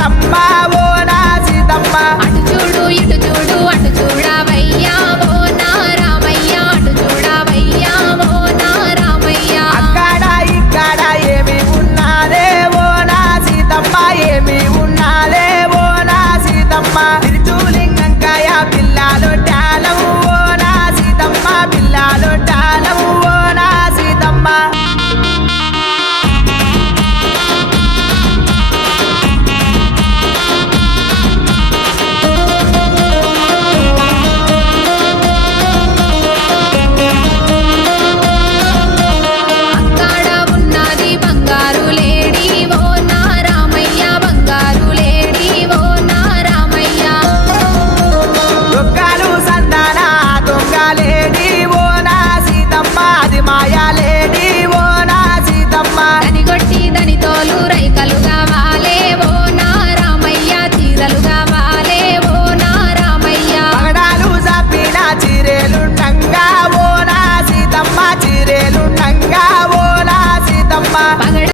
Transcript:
Samba